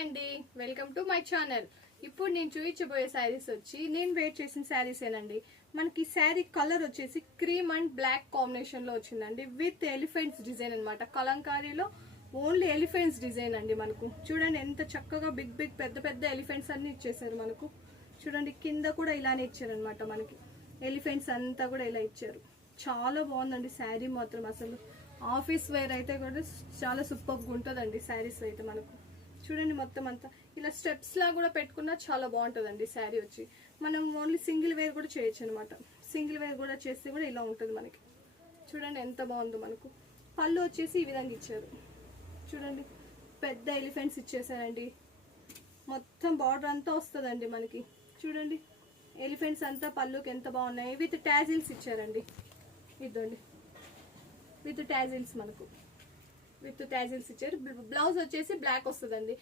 అండి, welcome to my channel. ఇప్పుడు నేను చూపించబోయే శారీస్ వచ్చి నేను వేర్ చేసిన శారీస్ ఏనండి. మనకి శారీ కలర్ వచ్చేసి క్రీమ్ అండ్ బ్లాక్ కాంబినేషన్ లో వచ్చిందండి విత్ ఎలిఫెంట్స్ డిజైన్ అన్నమాట. కలంకారీలో ఓన్లీ ఎలిఫెంట్స్ డిజైన్ అండి. మనకు చూడండి ఎంత చక్కగా బిగ్ బిగ్ పెద్ద పెద్ద ఎలిఫెంట్స్ అన్ని ఇచ్చేసారు. మనకు చూడండి కింద కూడా ఇలానే ఇచ్చారు అనమాట. మనకి ఎలిఫెంట్స్ అంతా కూడా ఇలా ఇచ్చారు. చాలా బాగుందండి శారీ మాత్రం. అసలు ఆఫీస్ వేర్ అయితే కూడా చాలా సూపర్గా ఉంటుందండి శారీస్ అయితే. మనకు చూడండి మొత్తం అంతా ఇలా స్టెప్స్ లా కూడా పెట్టుకున్నా చాలా బాగుంటుందండి శారీ వచ్చి. మనం ఓన్లీ సింగిల్ వేర్ కూడా చేయొచ్చు అనమాట. సింగిల్ వేర్ కూడా చేస్తే కూడా ఇలా ఉంటుంది మనకి. చూడండి ఎంత బాగుందో. మనకు పళ్ళు వచ్చేసి ఈ విధంగా ఇచ్చారు. చూడండి పెద్ద ఎలిఫెంట్స్ ఇచ్చేసారండి. మొత్తం బార్డర్ అంతా వస్తుందండి మనకి. చూడండి ఎలిఫెంట్స్ అంతా పళ్ళుకి ఎంత బాగున్నాయి. విత్ టాజిల్స్ ఇచ్చారండి. ఇద్దండి విత్ టాజిల్స్. మనకు విత్ టాజిల్స్ ఇచ్చారు. బ్లౌజ్ వచ్చేసి బ్లాక్ వస్తుందండి.